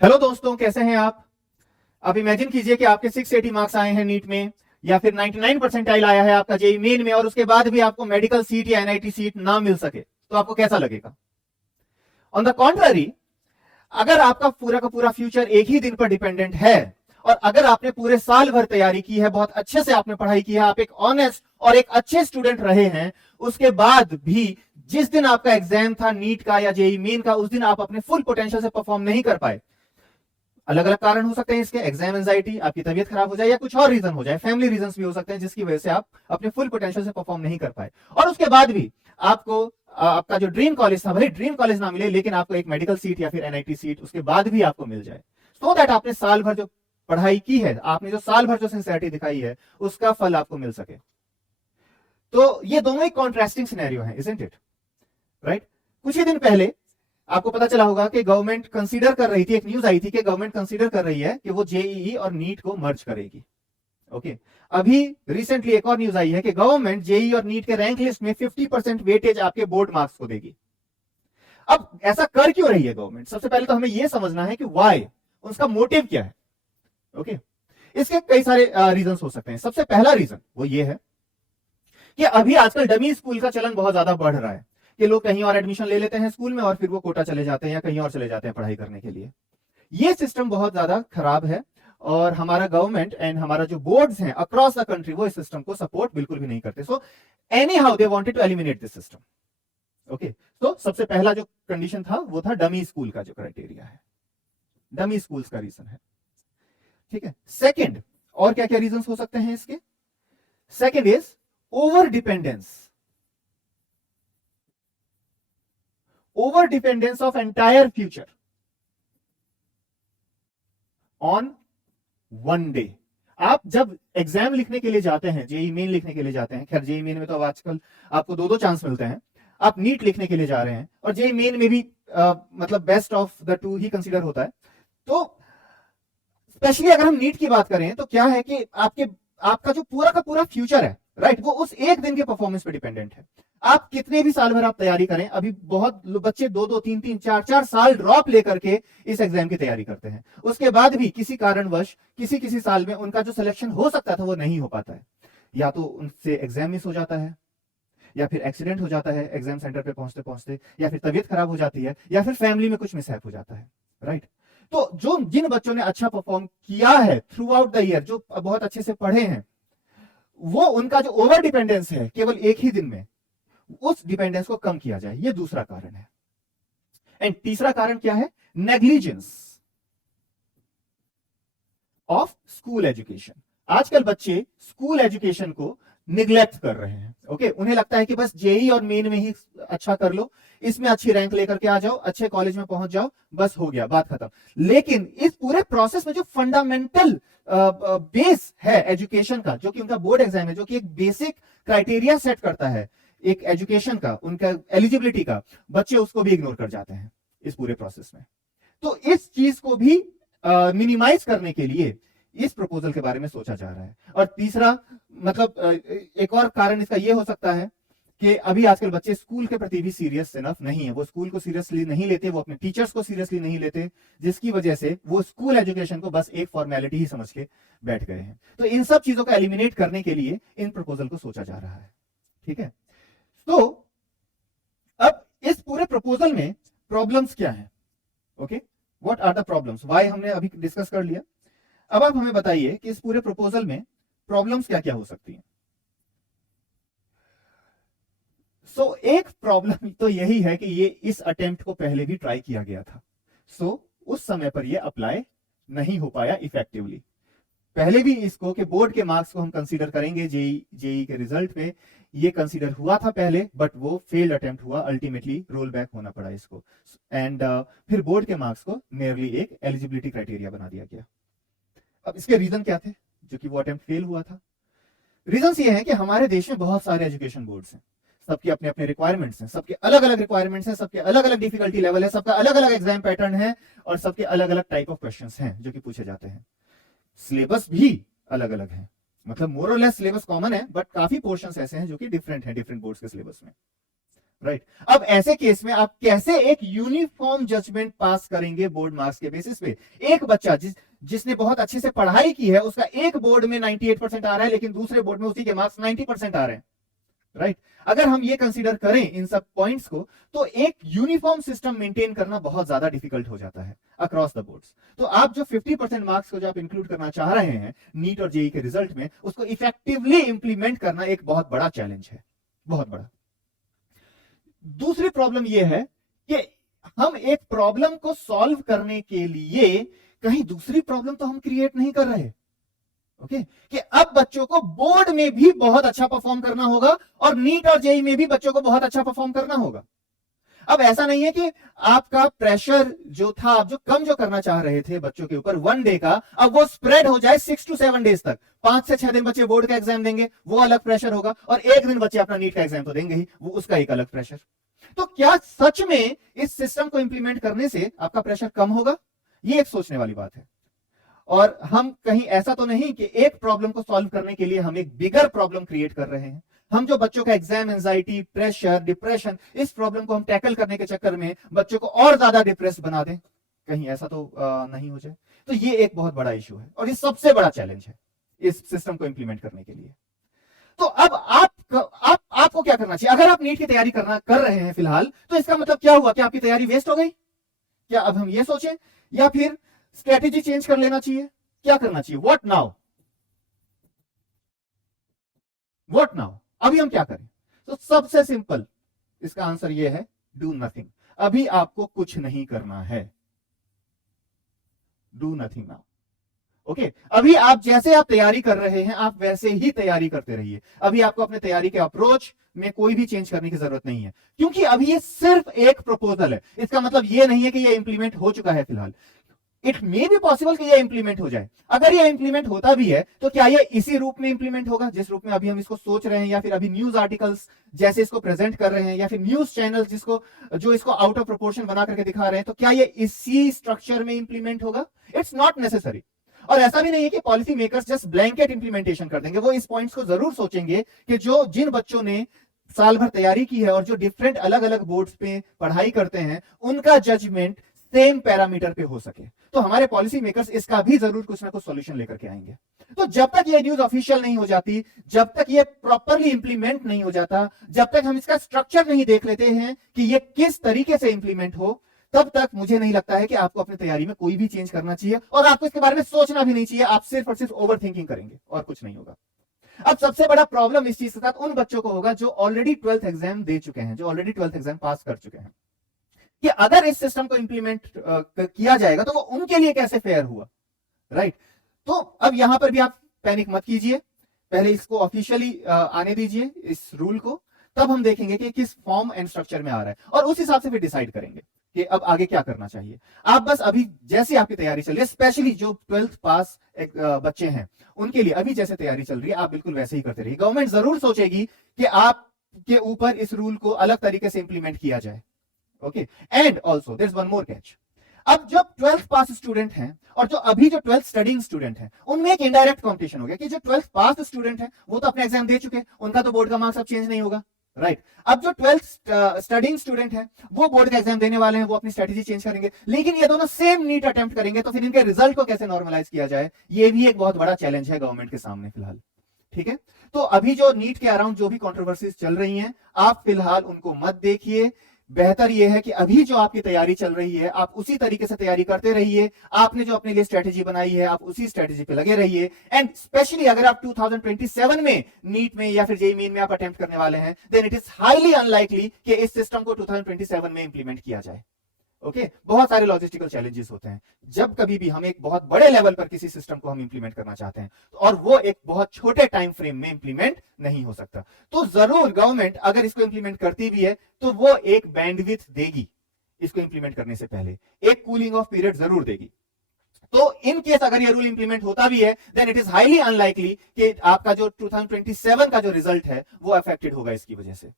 Hello दोस्तों, कैसे हैं आप। अब इमेजिन कीजिए कि आपके 680 मार्क्स आए हैं नीट में, या फिर 99 परसेंटाइल आया है आपका जेई मेन में, और उसके बाद भी आपको मेडिकल सीट या एनआईटी सीट ना मिल सके, तो आपको कैसा लगेगा। ऑन द कॉन्ट्ररी, अगर आपका पूरा का पूरा फ्यूचर एक ही दिन पर डिपेंडेंट है, और अगर आपने पूरे साल भर तैयारी की है, बहुत अच्छे से आपने पढ़ाई की है, आप एक ऑनेस्ट और एक अच्छे स्टूडेंट रहे हैं, उसके बाद भी जिस दिन आपका एग्जाम था नीट का या जेई मेन का, उस दिन आप अपने फुल पोटेंशियल से परफॉर्म नहीं कर पाए। अलग अलग कारण हो सकते हैं इसके, एग्जाम एंजाइटी, आपकी तबीयत खराब हो जाए, या कुछ और रीजन हो जाए, फैमिली रीजन भी हो सकते हैं जिसकी वजह से आप अपने फुल पोटेंशियल से परफॉर्म नहीं कर पाए, और उसके बाद भी आपको आपका जो ड्रीम कॉलेज था, भले ड्रीम कॉलेज ना मिले, लेकिन आपको एक मेडिकल सीट या फिर एनआईटी सीट उसके बाद भी आपको मिल जाए, सो दैट आपने साल भर जो पढ़ाई की है, आपने जो साल भर जो सिंसियरिटी दिखाई है, उसका फल आपको मिल सके। तो ये दोनों ही कॉन्ट्रास्टिंग सिनेरियो है, इजंट इट, राइट। कुछ ही दिन पहले आपको पता चला होगा कि गवर्नमेंट कंसीडर कर रही थी, एक न्यूज आई थी कि गवर्नमेंट कंसीडर कर रही है कि वो जेईई और नीट को मर्ज करेगी। ओके, अभी रिसेंटली एक और न्यूज आई है कि गवर्नमेंट जेईई और नीट के रैंक लिस्ट में 50% वेटेज आपके बोर्ड मार्क्स को देगी। अब ऐसा कर क्यों रही है गवर्नमेंट, सबसे पहले तो हमें यह समझना है कि वाई, उसका मोटिव क्या है। ओके, इसके कई सारे रीजंस हो सकते हैं। सबसे पहला रीजन वो ये है कि अभी आजकल डमी स्कूल का चलन बहुत ज्यादा बढ़ रहा है, कि लोग कहीं और एडमिशन ले लेते हैं स्कूल में, और फिर वो कोटा चले जाते हैं या कहीं और चले जाते हैं पढ़ाई करने के लिए। ये सिस्टम बहुत ज्यादा खराब है, और हमारा गवर्नमेंट एंड हमारा जो बोर्ड्स हैं अक्रॉस द कंट्री, वो इस सिस्टम को सपोर्ट बिल्कुल भी नहीं करते। So anyhow they wanted to eliminate this system. Okay, तो सबसे पहला जो कंडीशन था वो था डमी स्कूल का जो क्राइटेरिया है, डमी स्कूल्स का रीजन है। ठीक है, सेकेंड, और क्या क्या रीजन हो सकते हैं इसके। Second is over dependence, over dependence of entire future on one day। आप जब एग्जाम लिखने के लिए जाते हैं, जेई मेन लिखने के लिए जाते हैं, खैर जेई मेन में तो अब आजकल आपको दो दो चांस मिलते हैं, आप नीट लिखने के लिए जा रहे हैं, और जेई मेन में भी मतलब best of the two he consider होता है। तो स्पेशली अगर हम नीट की बात करें तो क्या है कि आपका जो पूरा का पूरा फ्यूचर है, राइट, वो उस एक दिन के परफॉर्मेंस पे डिपेंडेंट है। आप कितने भी साल भर आप तैयारी करें, अभी बहुत बच्चे दो दो तीन तीन चार चार साल ड्रॉप लेकर के इस एग्जाम की तैयारी करते हैं, उसके बाद भी किसी कारणवश किसी किसी साल में उनका जो सिलेक्शन हो सकता था वो नहीं हो पाता है, या तो उनसे एग्जाम मिस हो जाता है, या फिर एक्सीडेंट हो जाता है एग्जाम सेंटर पे पहुंचते पहुंचते, या फिर तबीयत खराब हो जाती है, या फिर फैमिली में कुछ मिसहैप हो जाता है, राइट। तो जो जिन बच्चों ने अच्छा परफॉर्म किया है थ्रू आउट द ईयर, जो बहुत अच्छे से पढ़े हैं, वो उनका जो ओवर डिपेंडेंस है केवल एक ही दिन में, उस डिपेंडेंस को कम किया जाए, ये दूसरा कारण है। एंड तीसरा कारण क्या है, नेग्लिजेंस ऑफ स्कूल एजुकेशन। आजकल बच्चे स्कूल एजुकेशन को निग्लेक्ट कर रहे हैं। ओके, उन्हें लगता है कि बस जेई और मेन में ही अच्छा कर लो, इसमें अच्छी रैंक लेकर के आ जाओ, अच्छे कॉलेज में पहुंच जाओ, बस हो गया, बात खत्म। लेकिन इस पूरे प्रोसेस में जो फंडामेंटल बेस है एजुकेशन का, जो कि उनका बोर्ड एग्जाम है, जो कि एक बेसिक क्राइटेरिया सेट करता है एक एजुकेशन का, उनका एलिजिबिलिटी का, बच्चे उसको भी इग्नोर कर जाते हैं इस पूरे प्रोसेस में। तो इस चीज को भी मिनिमाइज करने के लिए इस प्रपोजल के बारे में सोचा जा रहा है। और तीसरा, मतलब एक और कारण इसका यह हो सकता है कि अभी आजकल बच्चे स्कूल के प्रति भी सीरियस इनफ नहीं है, वो स्कूल को सीरियसली नहीं लेते, वो अपने टीचर्स को सीरियसली नहीं लेते, जिसकी वजह से वो स्कूल एजुकेशन को बस एक फॉर्मेलिटी ही समझ के बैठ गए हैं। तो इन सब चीजों को एलिमिनेट करने के लिए इन प्रपोजल को सोचा जा रहा है। ठीक है, तो अब इस पूरे प्रपोजल में प्रॉब्लम्स क्या है। Okay, what are the problems, why हमने अभी डिस्कस कर लिया। अब आप हमें बताइए कि इस पूरे प्रपोजल में प्रॉब्लम्स क्या क्या हो सकती हैं। सो एक प्रॉब्लम तो यही है कि ये इस अटेम्प्ट को पहले भी ट्राई किया गया था, सो उस समय पर ये अप्लाई नहीं हो पाया इफेक्टिवली। पहले भी इसको कि बोर्ड के मार्क्स को हम कंसीडर करेंगे जेई के रिजल्ट में, ये कंसीडर हुआ था पहले, बट वो फेल्ड अटेम्प्ट हुआ, अल्टीमेटली रोल बैक होना पड़ा इसको, एंड फिर बोर्ड के मार्क्स को मेयरली एक एलिजिबिलिटी क्राइटेरिया बना दिया गया। अब इसके रीजन क्या थे जो कि वो अटेम्प्ट फेल हुआ था। रीजन ये है कि हमारे देश में बहुत सारे एजुकेशन बोर्ड्स हैं, सबके अपने अपने रिक्वायरमेंट्स हैं, सबके अलग अलग रिक्वायरमेंट्स हैं, सबके अलग अलग डिफिकल्टी लेवल है, सबका अलग अलग एग्जाम पैटर्न है, और सबके अलग अलग टाइप ऑफ क्वेश्चंस हैं जो कि पूछे जाते हैं। सिलेबस भी अलग अलग है, मतलब मोर और लेस सिलेबस कॉमन है, बट काफी पोर्शंस ऐसे हैं जो कि डिफरेंट हैं डिफरेंट बोर्ड्स के सिलेबस में, राइट। अब ऐसे केस में आप कैसे एक यूनिफॉर्म जजमेंट पास करेंगे बोर्ड मार्क्स के बेसिस पे? एक बच्चा जिसने बहुत अच्छे से पढ़ाई की है, उसका एक बोर्ड में 98% आ रहा है, लेकिन दूसरे बोर्ड में उसी के मार्क्स 90% आ रहे हैं, राइट। अगर हम ये कंसीडर करें इन सब पॉइंट्स को, तो एक यूनिफॉर्म सिस्टम मेंटेन करना बहुत ज्यादा डिफिकल्ट हो जाता है अक्रॉस द बोर्ड्स। तो आप जो 50% मार्क्स को जो आप इंक्लूड करना चाह रहे हैं नीट और जेई के रिजल्ट में, उसको इफेक्टिवली इंप्लीमेंट करना एक बहुत बड़ा चैलेंज है, बहुत बड़ा। दूसरी प्रॉब्लम यह है कि हम एक प्रॉब्लम को सॉल्व करने के लिए कहीं दूसरी प्रॉब्लम तो हम क्रिएट नहीं कर रहे, ओके, कि अब बच्चों को बोर्ड में भी बहुत अच्छा परफॉर्म करना होगा और नीट और जेई में भी बच्चों को बहुत अच्छा परफॉर्म करना होगा। अब ऐसा नहीं है कि आपका प्रेशर जो था, आप जो कम जो करना चाह रहे थे बच्चों के ऊपर 1 डे का, अब वो स्प्रेड हो जाए 6 to 7 डेज तक। 5 से 6 दिन बच्चे बोर्ड का एग्जाम देंगे, वो अलग प्रेशर होगा, और एक दिन बच्चे अपना नीट का एग्जाम तो देंगे ही, वो उसका एक अलग प्रेशर। तो क्या सच में इस सिस्टम को इंप्लीमेंट करने से आपका प्रेशर कम होगा? ये एक सोचने वाली बात है। और हम कहीं ऐसा तो नहीं कि एक प्रॉब्लम को सॉल्व करने के लिए हम एक बिगर प्रॉब्लम क्रिएट कर रहे हैं। हम जो बच्चों का एग्जाम एंजाइटी, प्रेशर, डिप्रेशन, इस प्रॉब्लम को हम टैकल करने के चक्कर में बच्चों को और ज्यादा डिप्रेस बना दें, कहीं ऐसा तो नहीं हो जाए। तो ये एक बहुत बड़ा इशू है और ये सबसे बड़ा चैलेंज है इस सिस्टम को इंप्लीमेंट करने के लिए। तो अब आपको क्या करना चाहिए? अगर आप नीट की तैयारी कर रहे हैं फिलहाल, तो इसका मतलब क्या हुआ कि आपकी तैयारी वेस्ट हो गई? क्या अब हम ये सोचें, या फिर स्ट्रेटेजी चेंज कर लेना चाहिए? क्या करना चाहिए? What now? What now? अभी हम क्या करें? तो सबसे सिंपल इसका आंसर यह है, डू नथिंग। अभी आपको कुछ नहीं करना है, डू नथिंग नाउ, ओके। अभी आप जैसे आप तैयारी कर रहे हैं, आप वैसे ही तैयारी करते रहिए। अभी आपको अपने तैयारी के अप्रोच में कोई भी चेंज करने की जरूरत नहीं है, क्योंकि अभी ये सिर्फ एक प्रपोजल है। इसका मतलब ये नहीं है कि ये इंप्लीमेंट हो चुका है फिलहाल। इट मे बी पॉसिबल कि ये इंप्लीमेंट हो जाए। अगर ये इंप्लीमेंट होता भी है, तो क्या ये इसी रूप में इंप्लीमेंट होगा जिस रूप में अभी हम इसको सोच रहे हैं, या फिर अभी न्यूज आर्टिकल्स जैसे इसको प्रेजेंट कर रहे हैं, या फिर न्यूज चैनल जो इसको आउट ऑफ प्रोपोर्शन बना करके दिखा रहे हैं, तो क्या ये इसी स्ट्रक्चर में इंप्लीमेंट होगा? It's not necessary. और ऐसा भी नहीं है कि policy makers just blanket implementation कर देंगे। वो इस पॉइंट्स को जरूर सोचेंगे कि जिन बच्चों ने साल भर तैयारी की है और जो डिफरेंट अलग अलग बोर्ड्स पे पढ़ाई करते हैं, उनका जजमेंट सेम पैरामीटर पे हो सके। तो हमारे पॉलिसी मेकर्स इसका भी जरूर कुछ ना कुछ सॉल्यूशन लेकर के आएंगे। तो जब तक ये न्यूज ऑफिशियल नहीं हो जाती, जब तक ये प्रॉपरली इंप्लीमेंट नहीं हो जाता, जब तक हम इसका स्ट्रक्चर नहीं देख लेते हैं कि ये किस तरीके से इंप्लीमेंट हो, तब तक मुझे नहीं लगता है कि आपको अपनी तैयारी में कोई भी चेंज करना चाहिए, और आपको इसके बारे में सोचना भी नहीं चाहिए। आप सिर्फ और सिर्फ ओवर थिंकिंग करेंगे और कुछ नहीं होगा। अब सबसे बड़ा प्रॉब्लम इस चीज के साथ उन बच्चों को होगा जो ऑलरेडी 12th एग्जाम दे चुके हैं, जो ऑलरेडी 12th एग्जाम पास कर चुके हैं, कि अगर इस सिस्टम को इंप्लीमेंट किया जाएगा तो वो उनके लिए कैसे फेयर हुआ, राइट। तो अब यहां पर भी आप पैनिक मत कीजिए, पहले इसको ऑफिशियली आने दीजिए इस रूल को, तब हम देखेंगे कि किस फॉर्म एंड स्ट्रक्चर में आ रहा है, और उस हिसाब से फिर डिसाइड करेंगे कि अब आगे क्या करना चाहिए। आप बस अभी जैसे आपकी तैयारी चल रही है, स्पेशली जो 12th पास बच्चे हैं, उनके लिए अभी जैसे तैयारी चल रही है, आप बिल्कुल वैसे ही करते रहिए। गवर्नमेंट जरूर सोचेगी कि आपके ऊपर इस रूल को अलग तरीके से इंप्लीमेंट किया जाए, okay. And also there is one more catch. अब जो 12th पास स्टूडेंट हैं और जो अभी जो 12th स्टडीइंग स्टूडेंट हैं, उनमें एक इनडायरेक्ट कंपटीशन हो गया कि जो 12th पास स्टूडेंट हैं वो तो अपने एग्जाम दे चुके, उनका तो बोर्ड का मार्क्स अब चेंज नहीं होगा, राइट। अब जो 12th स्टडीइंग स्टूडेंट हैं, वो बोर्ड का एग्जाम देने वाले हैं, वो अपनी स्ट्रेटेजी चेंज करेंगे, लेकिन ये दोनों सेम नीट अटेम्प्ट करेंगे, तो फिर इनके रिजल्ट को कैसे नॉर्मलाइज किया जाए, ये भी एक बहुत बड़ा चैलेंज है गवर्नमेंट के सामने फिलहाल, ठीक है। तो अभी जो नीट के अराउंड जो भी कंट्रोवर्सीज चल रही हैं, आप फिलहाल उनको मत देखिए। बेहतर यह है कि अभी जो आपकी तैयारी चल रही है, आप उसी तरीके से तैयारी करते रहिए। आपने जो अपने लिए स्ट्रेटेजी बनाई है, आप उसी स्ट्रेटेजी पे लगे रहिए। एंड स्पेशली अगर आप 2027 में नीट में या फिर जेईई मेन में आप अटेम्प्ट करने वाले हैं, then it is highly unlikely कि इस सिस्टम को 2027 में इंप्लीमेंट किया जाए, ओके। बहुत सारे लॉजिस्टिकल चैलेंजेस होते हैं जब कभी भी हम एक बहुत बड़े लेवल पर किसी सिस्टम को हम इंप्लीमेंट करना चाहते हैं, और वो एक बहुत छोटे टाइम फ्रेम में इंप्लीमेंट नहीं हो सकता। तो जरूर गवर्नमेंट अगर इसको इंप्लीमेंट करती भी है, तो वो एक बैंडविड्थ देगी इसको इंप्लीमेंट करने से पहले, एक कूलिंग ऑफ पीरियड जरूर देगी। तो इन केस अगर ये रूल इंप्लीमेंट होता भी है, then it is highly unlikely कि आपका जो 2027 का जो रिजल्ट है वो अफेक्टेड होगा इसकी वजह से,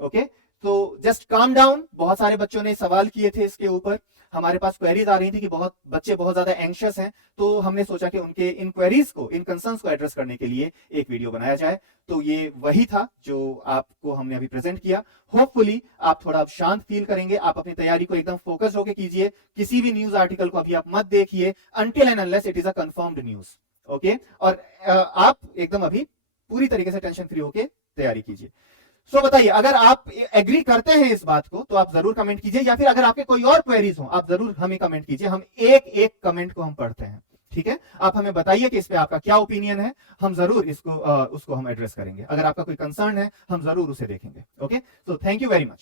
ओके। तो जस्ट काम डाउन। बहुत सारे बच्चों ने सवाल किए थे इसके ऊपर, हमारे पास क्वेरीज आ रही थी कि बच्चे बहुत ज्यादा एंग्शियस हैं, तो हमने सोचा कि उनके इन क्वेरीज को, इन कंसर्न्स को एड्रेस करने के लिए एक वीडियो बनाया जाए। तो ये वही था जो आपको हमने अभी प्रेजेंट किया। होपफुली आप थोड़ा अब शांत फील करेंगे, आप अपनी तैयारी को एकदम फोकस होकर कीजिए, किसी भी न्यूज आर्टिकल को अभी आप मत देखिए until and unless it is a confirmed news. Okay, और आप एकदम अभी पूरी तरीके से टेंशन फ्री होकर तैयारी कीजिए। सो बताइए, अगर आप एग्री करते हैं इस बात को तो आप जरूर कमेंट कीजिए, या फिर अगर आपके कोई और क्वेरीज हो आप जरूर हमें कमेंट कीजिए। हम एक एक कमेंट को हम पढ़ते हैं, ठीक है? आप हमें बताइए कि इस पे आपका क्या ओपिनियन है, हम जरूर इसको उसको हम एड्रेस करेंगे। अगर आपका कोई कंसर्न है हम जरूर उसे देखेंगे। Okay, so thank you very much.